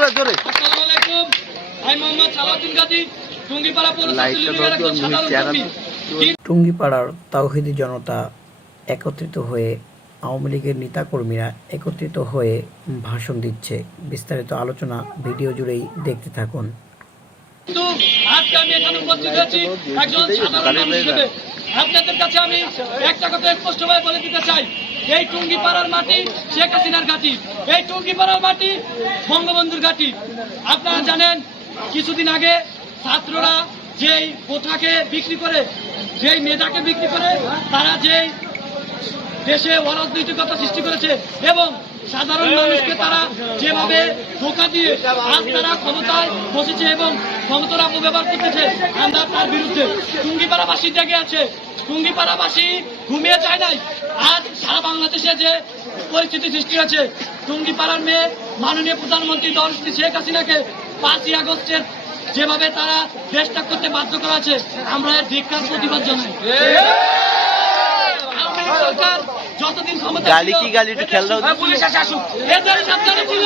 জোরে জোরে। আসসালামু আলাইকুম, আমি মোহাম্মদ সালাউদ্দিন গাজী, টুঙ্গিপাড়া পৌরসভা যুবলীগের একজন সাধারণ কর্মী। টুঙ্গিপাড়ার তাওহিদি জনতা একত্রিত হয়ে আওয়ামী লীগের নেতাকর্মীরা একত্রিত হয়ে ভাষণ দিচ্ছে। বিস্তারিত আলোচনা ভিডিও জুড়েই দেখতে থাকুন। কিন্তু আজকে আমি এখানে উপস্থিত হয়েছি একজন সাধারণ মানুষ হিসেবে। আপনাদের কাছে আমি একটা কথা স্পষ্টভাবে বলে দিতে চাই, এই টুঙ্গিপাড়ার মাটি শেখ হাসিনার ঘাঁটি, এই টুঙ্গিপাড়ার মাটি বঙ্গবন্ধুর ঘাঁটি। আপনারা জানেন কিছুদিন আগে ছাত্ররা যেই কোঠাকে বিক্রি করে, যেই মেধাকে বিক্রি করে, তারা যেই দেশে অরাজনৈতিকতা সৃষ্টি করেছে এবং সাধারণ মানুষকে তারা যেভাবে ধোঁকা দিয়ে আজ তারা ক্ষমতায় বসেছে এবং ক্ষমতার অপব্যবহার করতেছে, আমরা তার বিরুদ্ধে। টুঙ্গিপাড়াবাসী জেগে আছে, টুঙ্গিপাড়াবাসী ঘুমিয়ে যায় নাই। আজ সারা বাংলাদেশে যে পরিস্থিতি সৃষ্টি হয়েছে, টুঙ্গিপাড়ার মেয়ে মাননীয় প্রধানমন্ত্রী দলশ্রী শেখ হাসিনাকে 5ই আগস্টের যেভাবে তারা দেশ ত্যাগ করতে বাধ্য করা আছে, আমরা এর ধিক্কার প্রতিবাদ জানাই। সরকার যতদিন ক্ষমতা গালি কি গালি একটু খেয়াল দাও। পুলিশের শাসক এদের সাবধানে ছিল।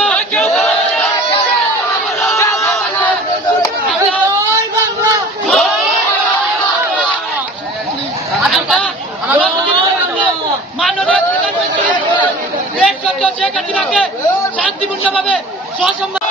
শেখ হাসিনাকে শান্তিপূর্ণভাবে সসম্মান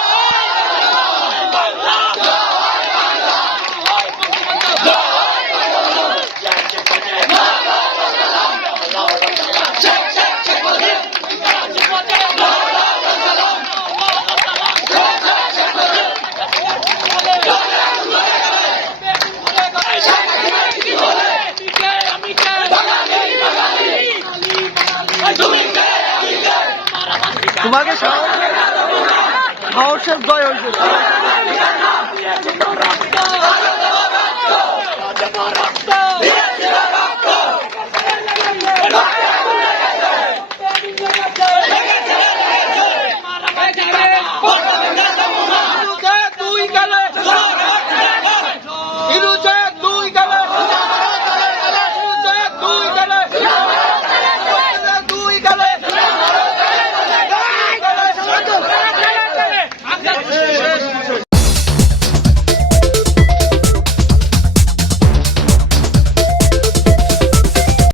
তোমাকে সাহসের জয় হয়েছে।